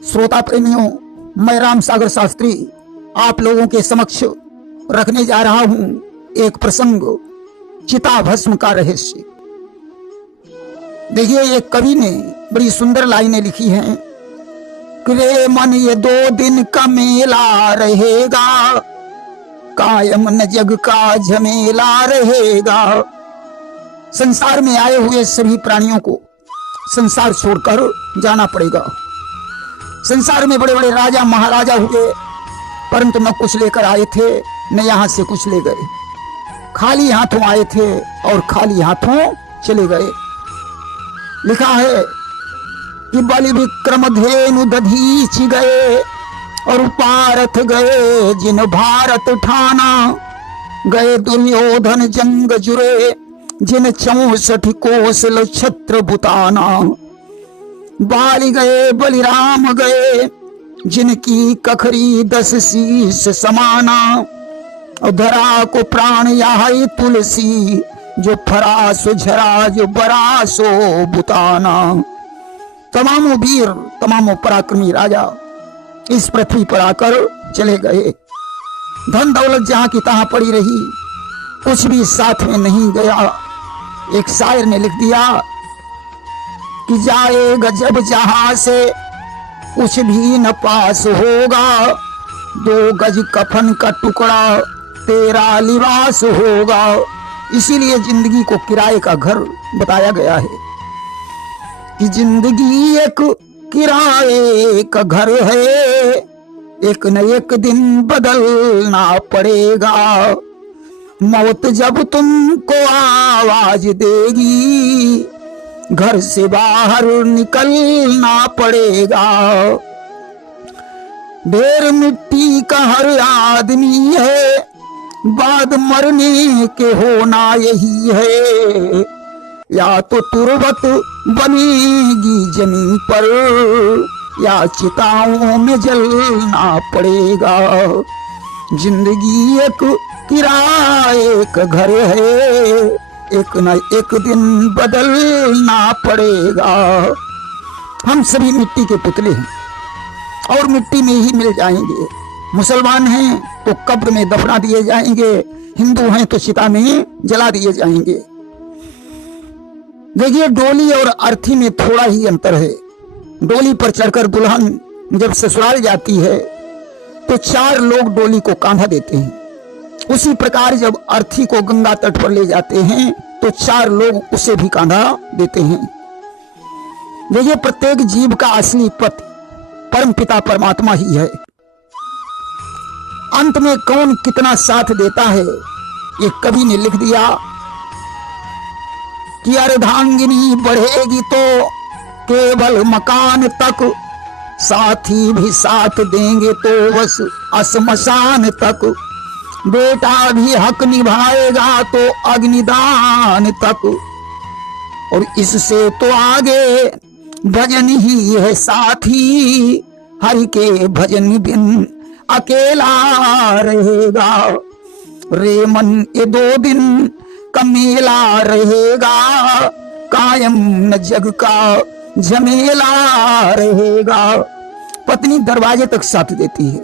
श्रोता प्रेमियों, मैं राम सागर शास्त्री आप लोगों के समक्ष रखने जा रहा हूं एक प्रसंग, चिताभस्म का रहस्य। देखिए, एक कवि ने बड़ी सुंदर लाइनें लिखी हैं कि रे मन ये 2 दिन का मेला रहेगा, कायम न जग का झमेला रहेगा। संसार में आए हुए सभी प्राणियों को संसार छोड़कर जाना पड़ेगा। संसार में बड़े बड़े राजा महाराजा हुए, परंतु न कुछ लेकर आए थे न यहां से कुछ ले गए। खाली हाथों आए थे और खाली हाथों चले गए। लिखा है कि बलि विक्रम धेनु दधीच गए और पारथ गए जिन भारत ठाना। गए दुर्योधन जंग जुरे जिन 64 कोसल छत्र बुताना। बाली गए बलिराम गए जिनकी कखरी 10 शीश समाना। और धरा को प्राण यहाई तुलसी जो फरासो झरा जो बरासो बुताना। तमामों वीर तमामों पराक्रमी राजा इस पृथ्वी पर आकर चले गए। धन दौलत जहां की तहां पड़ी रही, कुछ भी साथ में नहीं गया। एक शायर ने लिख दिया कि जाएगा जब जहां से कुछ भी न पास होगा। 2 गज कफन का टुकड़ा तेरा लिबास होगा। इसीलिए जिंदगी को किराए का घर बताया गया है कि जिंदगी एक किराए का घर है, एक न एक दिन बदलना पड़ेगा। मौत जब तुमको आवाज देगी, घर से बाहर निकलना पड़ेगा। ढेर मिट्टी का हर आदमी है, बाद मरने के होना यही है। या तो तुरबत बनेगी जमीन पर, या चिताओं में जलना पड़ेगा। जिंदगी एक किराए का घर है, एक न एक दिन बदलना पड़ेगा। हम सभी मिट्टी के पुतले हैं और मिट्टी में ही मिल जाएंगे। मुसलमान हैं तो कब्र में दफना दिए जाएंगे, हिंदू हैं तो चिता में जला दिए जाएंगे। देखिए, डोली और अर्थी में थोड़ा ही अंतर है। डोली पर चढ़कर दुल्हन जब ससुराल जाती है तो 4 लोग डोली को कांधा देते हैं। उसी प्रकार जब अर्थी को गंगा तट पर ले जाते हैं तो 4 लोग उसे भी कांधा देते हैं। देखिए, प्रत्येक जीव का असली पति परमपिता परमात्मा ही है। अंत में कौन कितना साथ देता है, ये कवि ने लिख दिया कि अर्धांगिनी बढ़ेगी तो केवल मकान तक, साथी भी साथ देंगे तो बस असमशान तक। बेटा भी हक निभाएगा तो अग्निदान तक, और इससे तो आगे भजन ही है साथी। हरि के भजन बिन अकेला रहेगा। रे मन ये 2 दिन का मेला रहेगा, कायम न जग का झमेला रहेगा। पत्नी दरवाजे तक साथ देती है,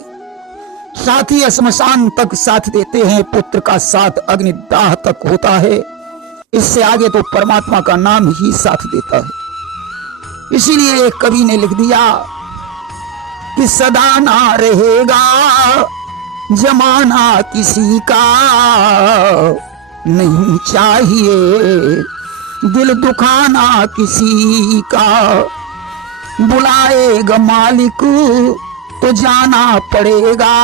साथी स्मशान तक साथ देते हैं, पुत्र का साथ अग्निदाह तक होता है। इससे आगे तो परमात्मा का नाम ही साथ देता है। इसीलिए एक कवि ने लिख दिया कि सदा ना रहेगा जमाना किसी का, नहीं चाहिए दिल दुखाना किसी का। बुलाएगा मालिक तो जाना पड़ेगा,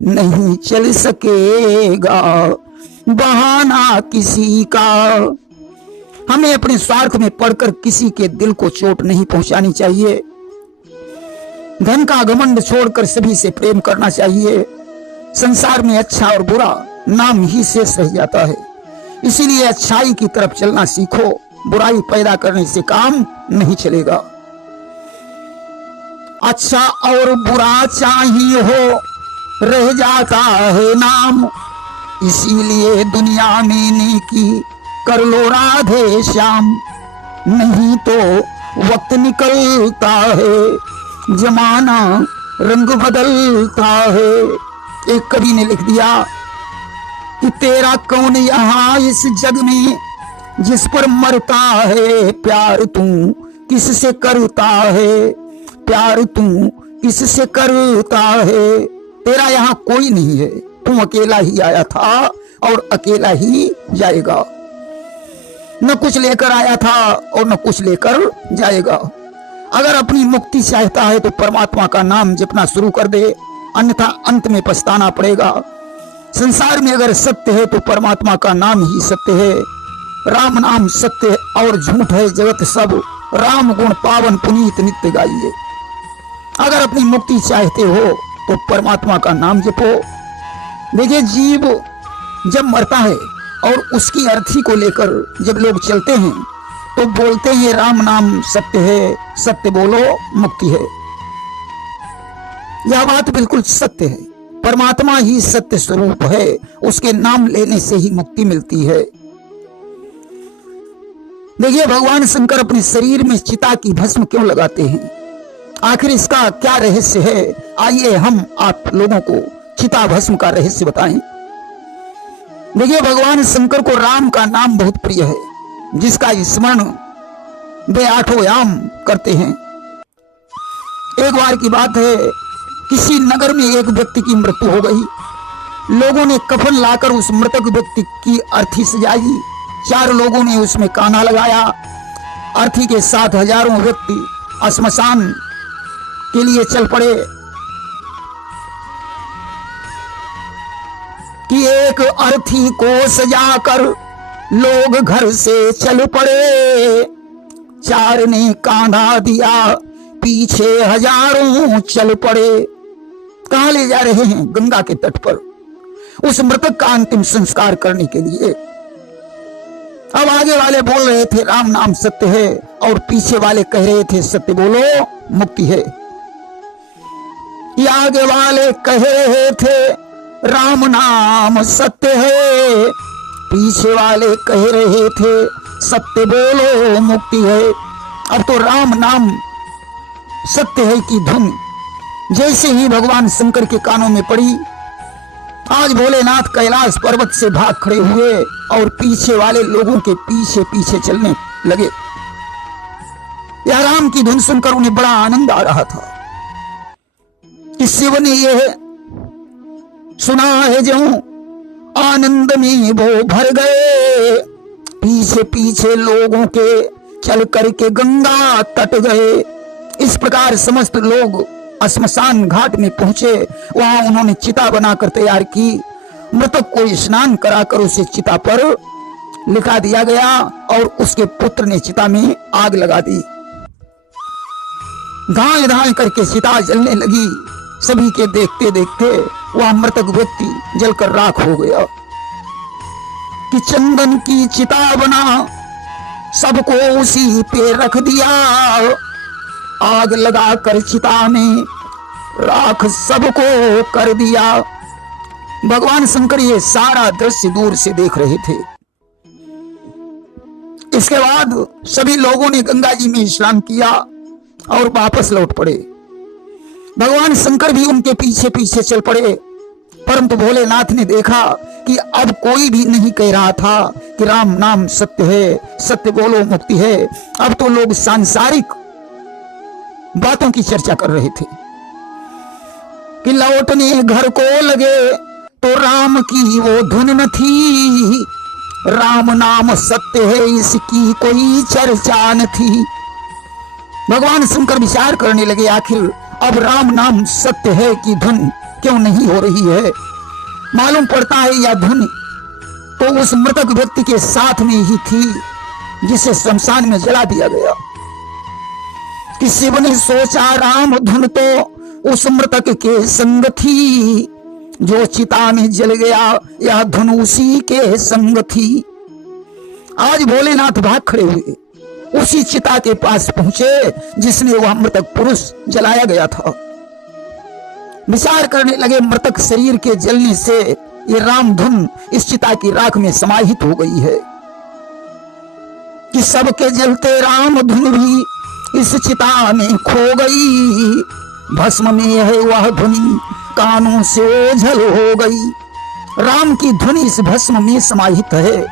नहीं चल सकेगा बहाना किसी का। हमें अपने स्वार्थ में पड़कर किसी के दिल को चोट नहीं पहुंचानी चाहिए। धन का घमंड छोड़कर सभी से प्रेम करना चाहिए। संसार में अच्छा और बुरा नाम ही शेष रह जाता है। इसीलिए अच्छाई की तरफ चलना सीखो, बुराई पैदा करने से काम नहीं चलेगा। अच्छा और बुरा चाहिए हो रह जाता है नाम, इसीलिए दुनिया में नेकी कर लो राधे श्याम। नहीं तो वक्त निकलता है जमाना रंग बदलता है। एक कवि ने लिख दिया कि तेरा कौन यहाँ इस जग में जिस पर मरता है, प्यार तू किससे करता है, प्यार तू किससे करता है। तेरा यहाँ कोई नहीं है, तू अकेला ही आया था और अकेला ही जाएगा। न कुछ लेकर आया था और न कुछ लेकर जाएगा। अगर अपनी मुक्ति चाहता है तो परमात्मा का नाम जपना शुरू कर दे, अन्यथा अंत में पछताना पड़ेगा। संसार में अगर सत्य है तो परमात्मा का नाम ही सत्य है। राम नाम सत्य और झूठ है जगत सब, राम गुण पावन पुनीत नित्य गाइए। अगर अपनी मुक्ति चाहते हो तो परमात्मा का नाम जपो। देखिए, जीव जब मरता है और उसकी अर्थी को लेकर जब लोग चलते हैं तो बोलते हैं राम नाम सत्य है, सत्य बोलो मुक्ति है। यह बात बिल्कुल सत्य है। परमात्मा ही सत्य स्वरूप है, उसके नाम लेने से ही मुक्ति मिलती है। देखिए, भगवान शंकर अपने शरीर में चिता की भस्म क्यों लगाते हैं, आखिर इसका क्या रहस्य है? आइए हम आप लोगों को चिता भस्म का रहस्य बताएं। देखिए, भगवान शंकर को राम का नाम बहुत प्रिय है, जिसका स्मरण वे आठों याम करते हैं। एक बार की बात है, किसी नगर में एक व्यक्ति की मृत्यु हो गई। लोगों ने कफन लाकर उस मृतक व्यक्ति की अर्थी सजाई। 4 लोगों ने उसमें कान्हा लगाया। अर्थी के साथ हजारों व्यक्ति श्मशान के लिए चल पड़े कि एक अर्थी को सजाकर लोग घर से चल पड़े। 4 ने कांधा दिया, पीछे हजारों चल पड़े। कहां ले जा रहे हैं? गंगा के तट पर, उस मृतक का अंतिम संस्कार करने के लिए। अब आगे वाले बोल रहे थे राम नाम सत्य है और पीछे वाले कह रहे थे सत्य बोलो मुक्ति है। आगे वाले कह रहे थे राम नाम सत्य है, पीछे वाले कह रहे थे सत्य बोलो मुक्ति है। अब तो राम नाम सत्य है की धुन जैसे ही भगवान शंकर के कानों में पड़ी, आज भोलेनाथ कैलाश पर्वत से भाग खड़े हुए और पीछे वाले लोगों के पीछे पीछे चलने लगे। यह राम की धुन सुनकर उन्हें बड़ा आनंद आ रहा था कि शिव ने यह सुना है जो आनंद में वो भर गए। पीछे पीछे लोगों के चल करके गंगा तट गए। इस प्रकार समस्त लोग श्मशान घाट में पहुंचे। वहां उन्होंने चिता बनाकर तैयार की। मृतक को स्नान कराकर उसे चिता पर लिखा दिया गया और उसके पुत्र ने चिता में आग लगा दी। धाए धाए करके चिता जलने लगी। सभी के देखते देखते वह मृतक व्यक्ति जलकर राख हो गया। कि चंदन की चिता बना, सबको उसी पे रख दिया। आग लगाकर चिता में राख सबको कर दिया। भगवान शंकर ये सारा दृश्य दूर से देख रहे थे। इसके बाद सभी लोगों ने गंगा जी में स्नान किया और वापस लौट पड़े। भगवान शंकर भी उनके पीछे पीछे चल पड़े। परंतु भोलेनाथ ने देखा कि अब कोई भी नहीं कह रहा था कि राम नाम सत्य है, सत्य बोलो मुक्ति है। अब तो लोग सांसारिक बातों की चर्चा कर रहे थे कि लौटने घर को लगे तो राम की वो धुन न थी। राम नाम सत्य है इसकी कोई चर्चा न थी। भगवान शंकर विचार करने लगे आखिर अब राम नाम सत्य है कि धुन क्यों नहीं हो रही है। मालूम पड़ता है यह धुन तो उस मृतक व्यक्ति के साथ में ही थी जिसे शमशान में जला दिया गया। कि शिव ने सोचा राम धुन तो उस मृतक के संग थी, जो चिता में जल गया यह धुन उसी के संग थी। आज भोलेनाथ भाग खड़े हुए उसी चिता के पास पहुंचे जिसने वह मृतक पुरुष जलाया गया था। विचार करने लगे मृतक शरीर के जलने से ये राम धुन इस चिता की राख में समाहित हो गई है। कि सबके जलते राम धुन भी इस चिता में खो गई, भस्म में है वह ध्वनि कानों से ओझल हो गई। राम की ध्वनि इस भस्म में समाहित है,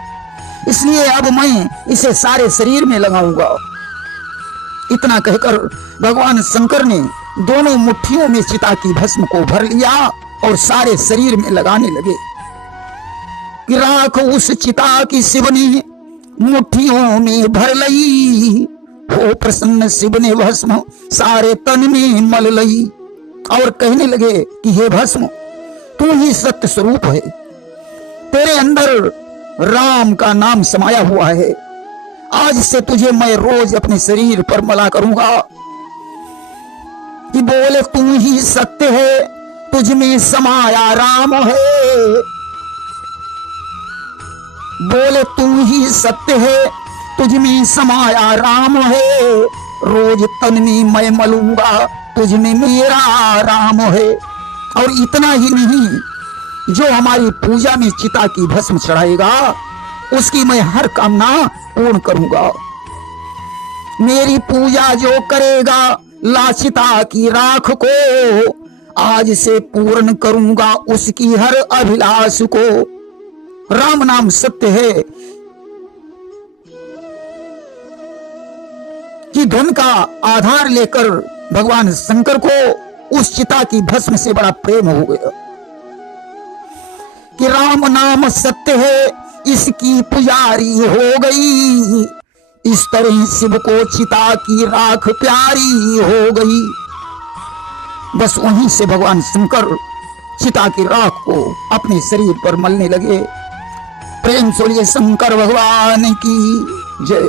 इसलिए अब मैं इसे सारे शरीर में लगाऊंगा। इतना कहकर भगवान शंकर ने दोनों मुट्ठियों में चिता की भस्म को भर लिया और सारे शरीर में लगाने लगे कि राख उस चिता की शिव ने मुट्ठियों में भर लई, हो प्रसन्न शिव ने भस्म सारे तन में मल लई। और कहने लगे कि हे भस्म, तू ही सत्य स्वरूप है, तेरे अंदर राम का नाम समाया हुआ है। आज से तुझे मैं रोज अपने शरीर पर मला करूंगा कि बोले तू ही सत्य है, तुझ में समाया राम है। बोले तू ही सत्य है, तुझ में समाया राम है। रोज तन में मैं मलूंगा, तुझ में मेरा राम है। और इतना ही नहीं, जो हमारी पूजा में चिता की भस्म चढ़ाएगा उसकी मैं हर कामना पूर्ण करूंगा। मेरी पूजा जो करेगा लाचिता की राख को, आज से पूर्ण करूंगा उसकी हर अभिलाष को। राम नाम सत्य है कि धन का आधार लेकर भगवान शंकर को उस चिता की भस्म से बड़ा प्रेम हो गया कि राम नाम सत्य है, इसकी पुजारी हो गई। इस तरह शिव को चिता की राख प्यारी हो गई। बस वहीं से भगवान शंकर चिता की राख को अपने शरीर पर मलने लगे। प्रेम से बोलिए शंकर भगवान की जय।